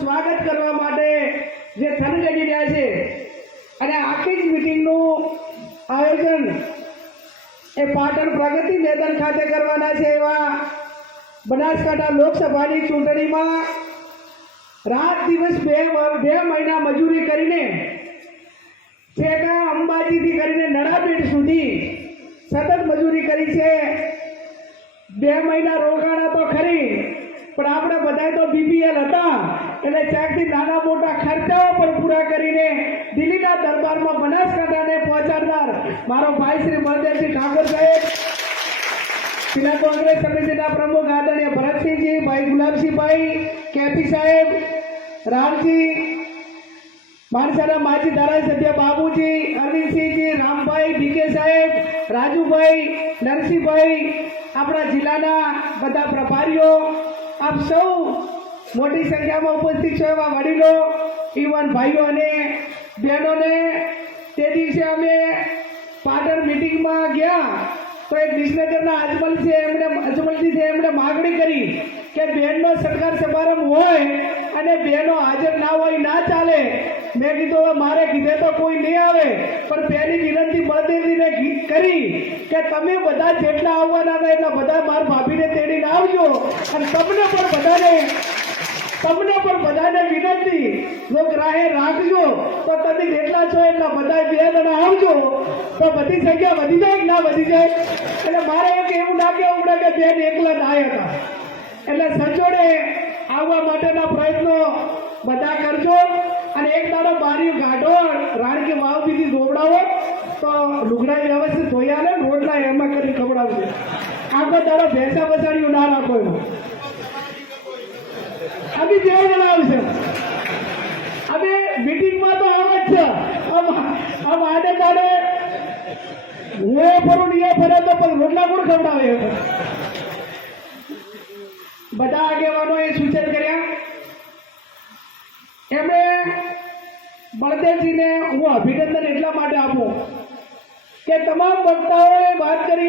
સ્વાગત કરવા માટે જે થન જડી રહ્યા છે. અને આખી જ મિટિંગનું આયોજન એ પાટણ પ્રગતિ મેદાન ખાતે કરવાના છે એવા બનાસકાંઠા લોકસભાની ચૂંટણીમાં રાત દિવસ બે બે મહિના મજૂરી કરીને છેટા અંબાજીથી કરીને નડાપીઠ સુધી સતત મજૂરી કરી છે. બે મહિના રોકાણા તો ખરી. પણ આપણે બધા તો બીપીએલ હતા. એટલે ચાકથી નાના મોટા ખર્ચાઓ પણ પૂરા કરીને દિલ્હીના દરબારમાં બનાસકાંઠાને પહોંચાડનાર મારો ભાઈ શ્રી બળદેવસિંહ ઠાકોર સાહેબ, જિલ્લા કોંગ્રેસ સમિતિના પ્રમુખ આદરણીય ભરતસિંહજી, ભાઈ ગુલાબસિંહભાઈ, કેપી સાહેબ, રામજી, માણસાના માજી ધારાસભ્ય બાબુજી, અરવિંદસિંહજી, રામભાઈ ડીકે સાહેબ, રાજુભાઈ, નરસિંહભાઈ, આપણા જિલ્લાના બધા પ્રભારીઓ આપ સૌ મોટી સંખ્યામાં ઉપસ્થિત છો એવા વડીલો યુવાન ભાઈઓ અને બહેનોને. તે દિવસે અમે પાટણ મિટિંગમાં ગયા તો એક વિસનગરના અજમલ છે એમણે અજમલજી એમણે માગણી કરી કે બહેનનો સત્કાર સમારંભ હોય અને બહેનો હાજર ના હોય, ના ચાલે. મેં કીધું, હવે મારે કીધે તો કોઈ નહીં આવે. પણ પહેલી વિનંતી બળદેવજીને કરી કે તમે બધા જેટલા આવવાના હતા એટલા બધા મારા ભાભીને તેડીને આવજો અને તમને પણ બધાને તમને પણ બધાને વિનંતી. લોક રાહે રાખજો. તો તમે જેટલા છો એટલા બધા બે જણા આવજો. તો બધી જગ્યા વધી જાય ના વધી જાય? એટલે મારે એક એવું ના કહેવું પડે કે બેન એકલા ના હતા. એટલે સચોડે આવવા માટેના પ્રયત્નો બધા કરજો. અને એક દાડો બારી ગાઢો રાણકી વાવ બીજી દોવડાવો તો લુગડા વ્યવસ્થિત ધોયા ને રોટલા એમાં કરી ખવડાવજો. આખો તારા ભેંસા બસાડીઓ ના રાખો અભી બે બનાવશે હવે મીટિંગમાં તો આમ જ છે. આમ આડે દાડે હું એ ફરું ને એ ફરે તો પણ રોટલા કોણ ખવડાવે બધા આગેવાનોએ સૂચન કર્યા. એમણે બળદેવજીને હું અભિનંદન એટલા માટે આપું કે તમામ વક્તાઓએ વાત કરી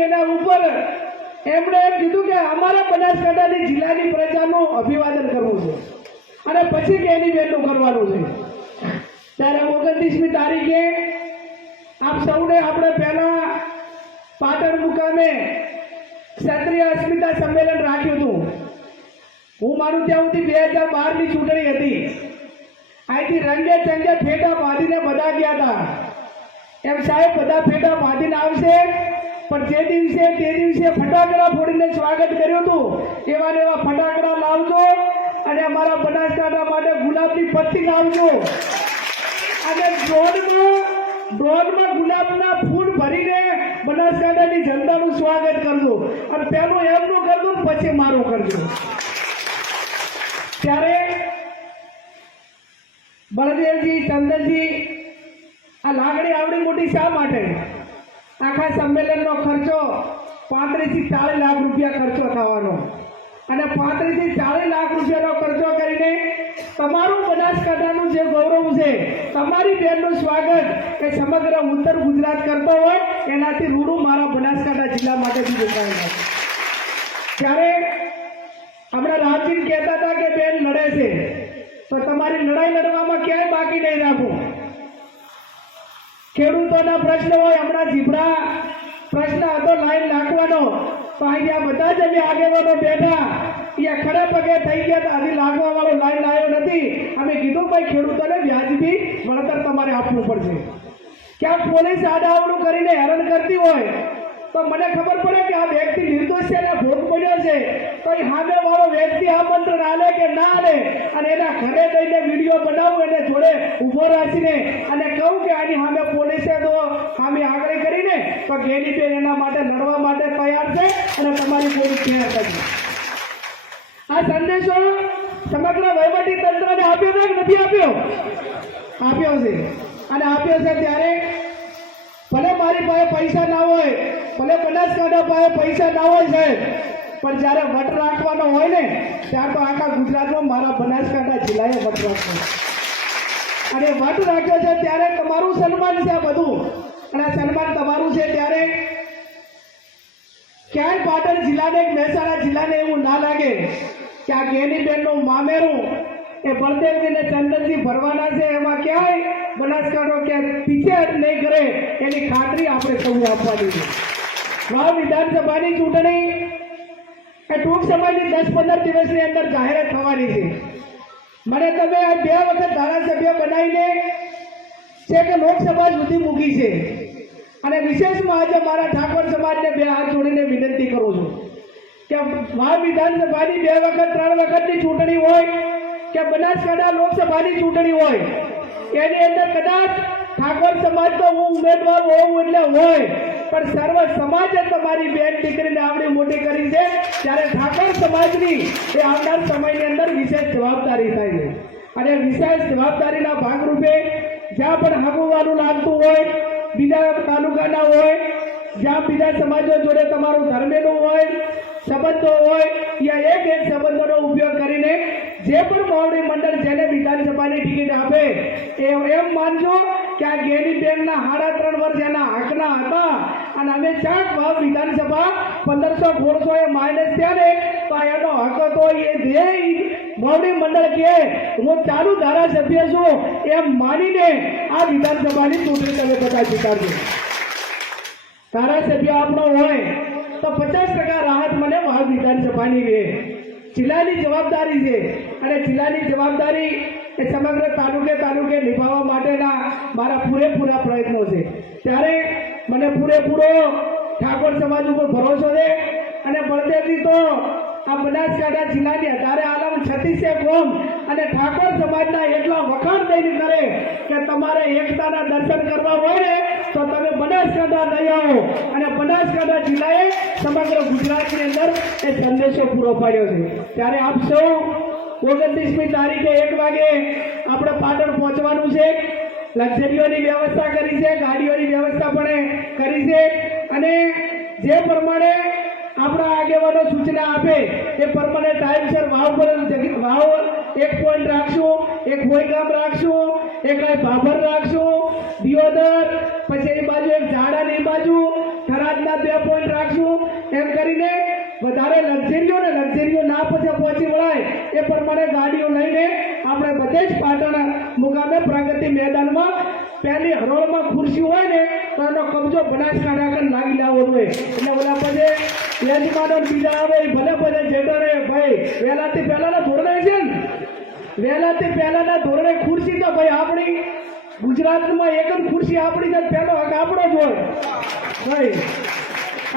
એમણે એમ કીધું કે અમારા બનાસકાંઠાની જિલ્લાની પ્રજાનું અભિવાદન કરવું છે. અને પછી કેની બેનનું કરવાનું છે. ત્યારે ઓગણત્રીસમી તારીખે આપ સૌને આપણે પહેલા પાટણ મુકામે ક્ષત્રિય અસ્મિતા સંમેલન રાખ્યું હતું. હું મારું ત્યાં સુધી બે હજાર બારની ચૂંટણી હતી. અહીંથી રંગે ચંગે ફેટા બાંધીને બધા ગયા હતા. એમ સાહેબ, બધા ફેટા બાંધીને આવશે? પણ જે દિવસે, તે દિવસે ફટાકડા ફોડીને સ્વાગત કર્યું હતું, એવા ને એવા ફટાકડા લાવજો અને અમારા બનાસકાંઠા માટે ગુલાબની પત્તી લાવજો. અને ડ્રોનમાં ડ્રોનમાં ગુલાબના ફૂલ ભરીને બનાસકાંઠાની જનતાનું સ્વાગત કરજો. અને પહેલું એમનું કરજો, પછી મારું કરજો. ત્યારે બળદેવજી, ચંદનજી, આ લાગણી આવડી મોટી શા માટે? આખા સંમેલનનો ખર્ચો પાંત્રીસથી ચાલીસ લાખ રૂપિયા ખર્ચો થવાનો. અને પાંત્રીસથી ચાલીસ લાખ રૂપિયાનો ખર્ચો કરીને તમારું બનાસકાંઠાનું જે ગૌરવ છે, તમારી બહેનનું સ્વાગત એ સમગ્ર ઉત્તર ગુજરાત કરતો હોય, એનાથી રૂડું મારા બનાસકાંઠા જિલ્લા માટે બી છે. ત્યારે હમણાં રામજી કહેતા હતા કે બેન લડે છે, તો તમારી લડાઈ લડવામાં ક્યાંય બાકી નહીં રાખો. ખેડૂતોના પ્રશ્ન હોય, હમણાં જીભડા પ્રશ્ન હતો, લાઈન નાખવાનો. તો અહીંયા બધા જ અમે આગેવાનો બેઠા. એ ખડે પગે થઈ ગયા હતા. હજી લાગવા વાળો લાઈન આવ્યો નથી. અમે કીધું, ભાઈ, ખેડૂતોને વ્યાજબી વળતર તમારે આપવું પડશે. ક્યાંક પોલીસ આડાવડું કરીને હેરાન કરતી હોય તો મને ખબર પડે કે આ વ્યક્તિ નિર્દોષ છે અને ભોગ બન્યો છે. તો એ સામે વાળો વ્યક્તિ આમંત્રણ આલે કે ના આલે અને એના ઘરે જઈને વીડિયો બનાવું એને જોડે ઊભો રાખીને અને કહું કે આની સામે પોલીસે તો સામે આગળ કરીને તો ગેનીબેન એના માટે લડવા માટે તૈયાર છે અને તમારી પોલીસ તૈયાર કરશે આ સંદેશો સમગ્ર વહીવટી તંત્રને આપ્યો છે નથી આપ્યો? આપ્યો છે. અને આપ્યો છે ત્યારે ભલે મારી પાસે પૈસા ના હોય, ભલે બનાસકાંઠા પાસે પૈસા ના હોય સાહેબ, પણ જ્યારે વટ રાખવાનો હોય ને, ત્યાર તો આખા ગુજરાતમાં મારા બનાસકાંઠા જિલ્લાએ વટ રાખવાનો. અને વટ રાખ્યો છે ત્યારે તમારું સન્માન છે આ બધું. અને સન્માન તમારું છે ત્યારે ક્યાંય પાટણ જિલ્લાને મહેસાણા જિલ્લાને એવું ના લાગે કે આ ગેનીબેનનું મામેરું એ બળદેવજીને ચંદનજી ભરવાના છે, એમાં ક્યાંય બનાસકાંઠો ક્યાંય પીછે નહીં કરે, એની ખાતરી આપણે સૌ આપવાની છે. વાવ વિધાનસભાની ચૂંટણી એ ટૂંક સમયની દસ પંદર દિવસની અંદર જાહેરાત થવાની છે. મને તમે આ બે વખત ધારાસભ્ય બનાવીને છે કે લોકસભા સુધી મૂકી છે. અને વિશેષમાં આજે મારા ઠાકોર સમાજને બે હાથ જોડીને વિનંતી કરું છું કે મહા વિધાનસભાની બે વખત, ત્રણ વખતની ચૂંટણી હોય કે બનાસકાંઠા લોકસભાની ચૂંટણી હોય, એની અંદર કદાચ ઠાકોર સમાજ તો હું ઉમેદવાર હોઉં એટલે હોય, પણ સર્વ સમાજ જ તમારી બેન દીકરીને આવડી મોટી કરી છે, ત્યારે ઠાકોર સમાજની એ આવનાર સમયની અંદર વિશેષ જવાબદારી થાય છે. અને વિશેષ જવાબદારીના ભાગરૂપે જ્યાં પણ હગુવાનું લાગતું હોય, બીજા તાલુકાના હોય, જ્યાં બીજા સમાજો જોડે તમારું ધર્મેનું હોય, સંબંધો હોય યા એક એક સંબંધોનો ઉપયોગ કરીને જે પણ માવડી મંડળ જેને વિધાનસભાની ટિકિટ આપે, એ એમ માનજો કે આ ગેની બેનના સાડા ત્રણ વર્ષ એના હાકના હતા. અને અમે ચાર ભાવ વિધાનસભા પંદરસો સોળસો એ માઇનસ ત્યારે તો એનો હક હતો એ જે મોવડી મંડળ કે, હું ચાલુ ધારાસભ્ય છું, એમ માનીને આ વિધાનસભાની ચૂંટણી તમે બધા સ્વીકારજો. ધારાસભ્ય આપણો હોય, તો પચાસ ટકા રાહત મને વાવ વિધાનસભાની રહે જિલ્લાની જવાબદારી છે. અને જિલ્લાની જવાબદારી એ સમગ્ર તાલુકે તાલુકે નિભાવવા માટેના મારા પૂરેપૂરા પ્રયત્નો છે. ત્યારે મને પૂરેપૂરો ઠાકોર સમાજ ઉપર ભરોસો છે અને બળદેવજી તો આ બનાસકાંઠા જિલ્લાની અઢારે આલમ છત્તીસે કોમ અને ઠાકોર સમાજના એટલા વખાણ થઈને કરે કે તમારે એકતાના દર્શન કરવા હોય ને તો તમે બનાસકાંઠા નહીં આવો. અને બનાસકાંઠા જિલ્લાએ સમગ્ર ગુજરાતની અંદર એ સંદેશો પૂરો પાડ્યો છે. ત્યારે આપ સૌ ઓગણત્રીસમી તારીખે એક વાગે આપણે પાટણ પહોંચવાનું છે. લક્ઝરીઓની વ્યવસ્થા કરી છે, ગાડીઓની વ્યવસ્થા પણ કરી છે. અને જે પ્રમાણે આપણા આગેવાનો સૂચના આપે, એ પ્રમાણે ટાઈમસર વાવ પર વાવ એક પોઈન્ટ રાખશું, એક ગામ રાખશું, એક ભાભર રાખશું, દિયોદર, પછી એ બાજુ એક ઝાડાની બાજુ, થરાદના બે પોઈન્ટ રાખશું. એમ કરીને વધારે લક્ઝરીઓ ને લક્ઝરીઓ ના પછી પહોંચી વળાય. એ પ્રમાણે ગાડીઓ લઈને આપણે બધે જ પાટણ મુકામે પ્રગતિ મેદાનમાં પહેલી હરોળમાં ખુરશી હોય ને, તો એનો કબજો બનાસકાંઠા આગળ લાગી લાવવો જોઈએ. એટલે ઓલા પછી યજમાનો બીજા આવે ભલે ભલે જેટો ભાઈ, વહેલાથી પહેલાના ધોરણે છે ને. વહેલાથી પહેલાના ધોરણે ખુરશી તો ભાઈ આપણી ગુજરાતમાં એક જ ખુરશી આપણી છે પહેલો હક આપણો જ હોય. ભાઈ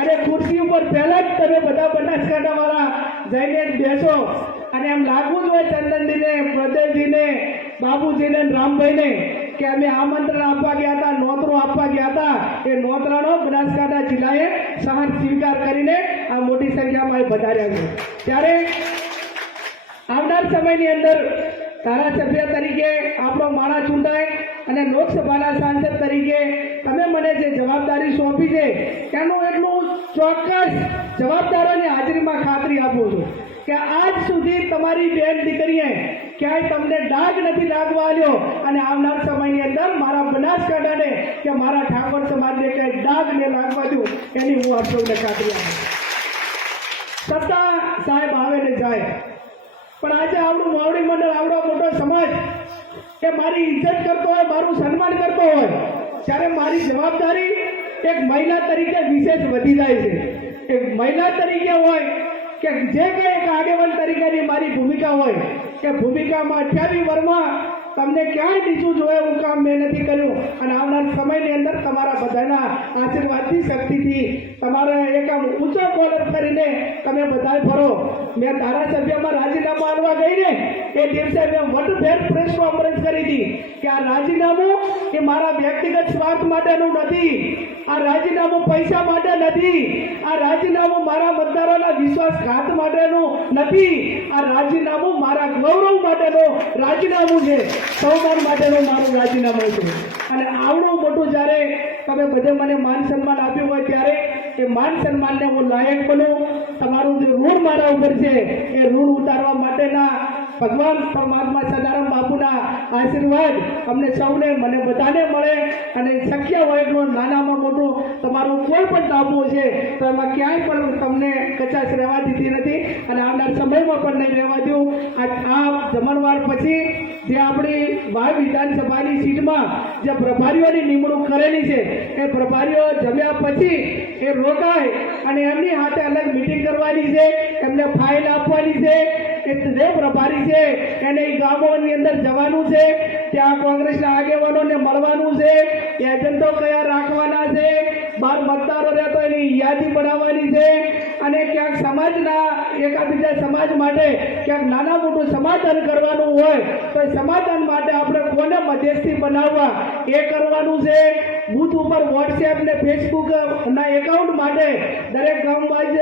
અને ખુરશી ઉપર પહેલા જ તમે બધા બનાસકાંઠા વાળા જઈને બેસો. અને એમ લાગવું જ હોય ચંદનજીને પ્રદેશજીને બાબુજીને રામભાઈને કે અમે આમંત્રણ આપવા ગયા હતા, નોતરું આપવા ગયા હતા. એ નોતરાનો બનાસકાંઠા જિલ્લાએ સહન સ્વીકાર કરીને આ મોટી સંખ્યામાં એ વધાર્યા છે. ત્યારે આવનાર સમયની અંદર ધારાસભ્ય તરીકે આપણો માણસ ચૂંટાય અને લોકસભાના સાંસદ તરીકે તમે મને જે જવાબદારી સોંપી છે તેનું એટલું ચોક્કસ જવાબદારોની હાજરીમાં ખાતરી આપું છું કે આજ સુધી તમારી બેન દીકરીએ ક્યાંય તમને ડાઘ નથી લાગવા આલ્યો અને આવનાર સમયની અંદર મારા બનાસકાંઠાને કે મારા ઠાકોર સમાજને ક્યાંય ડાઘ ને લાગવા દઉં એની હું આપ સૌને ખાતરી આપું સત્તા સાહેબ આવે ને જાય પણ આજે આપણું માવડી મંડળ, આવડો મોટો સમાજ કે મારી ઇજ્જત કરતો હોય, મારું સન્માન કરતો હોય ત્યારે મારી જવાબદારી એક મહિલા તરીકે વિશેષ વધી જાય છે. એક મહિલા તરીકે હોય કે જે કંઈ એક આગેવાન તરીકેની મારી ભૂમિકા હોય કે ભૂમિકામાં અઠ્યાવીસ વર્ષમાં તમને ક્યાંય બીજું જોયે એવું કામ મેં નથી કર્યું. અને આવનાર સમયની અંદર તમારા બધાના આશીર્વાદની શક્તિથી તમારે એક આમ ઊંચો કોલર કરીને તમે બધાએ ફરો. મેં ધારાસભ્યમાં રાજીનામું આલવા ગઈને એ દિવસે મેં વટભેર પ્રેસ કોન્ફરન્સ કરી હતી કે આ રાજીનામું એ મારા વ્યક્તિગત સ્વાર્થ માટેનું નથી. આ રાજીનામું પૈસા માટે નથી. આ રાજીનામું મારા મતદારોના વિશ્વાસઘાત માટેનું નથી. આ રાજીનામું મારા ગૌરવ માટેનું રાજીનામું છે. સન્માન માટેનું મારું રાજીનામું છે. અને આવડું મોટું જ્યારે તમે બધે મને માન સન્માન આપ્યું હોય ત્યારે એ માન સન્માનને હું લાયક બનું. તમારું જે ઋણ મારા ઉપર છે, એ ઋણ ઉતારવા માટેના ભગવાન પરમાત્મા સદારામ બાપુના આશીર્વાદ અમને સૌને, મને બધાને મળે અને શક્ય હોય એટલું નાનામાં મોટું તમારું કોઈ પણ ટાપુ છે, તો એમાં ક્યાંય પણ તમને કચાશ રહેવા દીધી નથી અને આવનાર સમયમાં પણ નહીં રહેવા દઉં. આ જમણવાર પછી જે આપણી વાય વિધાનસભાની સીટમાં જે પ્રભારીઓની નિમણૂક કરેલી છે, એ પ્રભારીઓ જમ્યા પછી એ રોકાય અને એમની હાથે અલગ મિટિંગ કરવાની છે, એમને ફાઇલ આપવાની છે કે જે પ્રભારી છે, એને એ ગામોની અંદર જવાનું છે, ત્યાં કોંગ્રેસના આગેવાનોને મળવાનું છે એજન્ટો કયા રાખવાના છે, બાર મતદારો રહેતો એની યાદી બનાવવાની છે, અને ક્યાંક સમાજના, એકાબીજા સમાજ માટે ક્યાંક નાના મોટું સમાધાન કરવાનું હોય, તો સમાધાન માટે આપણે કોને મધ્યસ્થી બનાવવા? એ કરવાનું છે. બુથ ઉપર વોટ્સએપ ને ફેસબુક ના એકાઉન્ટ માટે દરેક ગામમાં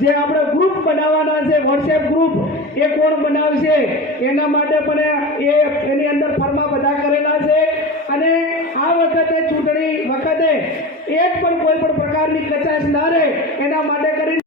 જે આપણે ગ્રુપ બનાવવાના છે વોટ્સએપ ગ્રુપ એ કોણ બનાવશે? એના માટે પણ એ એની અંદર ફરમા બધા કરેલા છે. અને આ વખતે ચૂંટણી વખતે એક પણ કોઈ પણ પ્રકારની કચાશ ના રહે, એના માટે કરી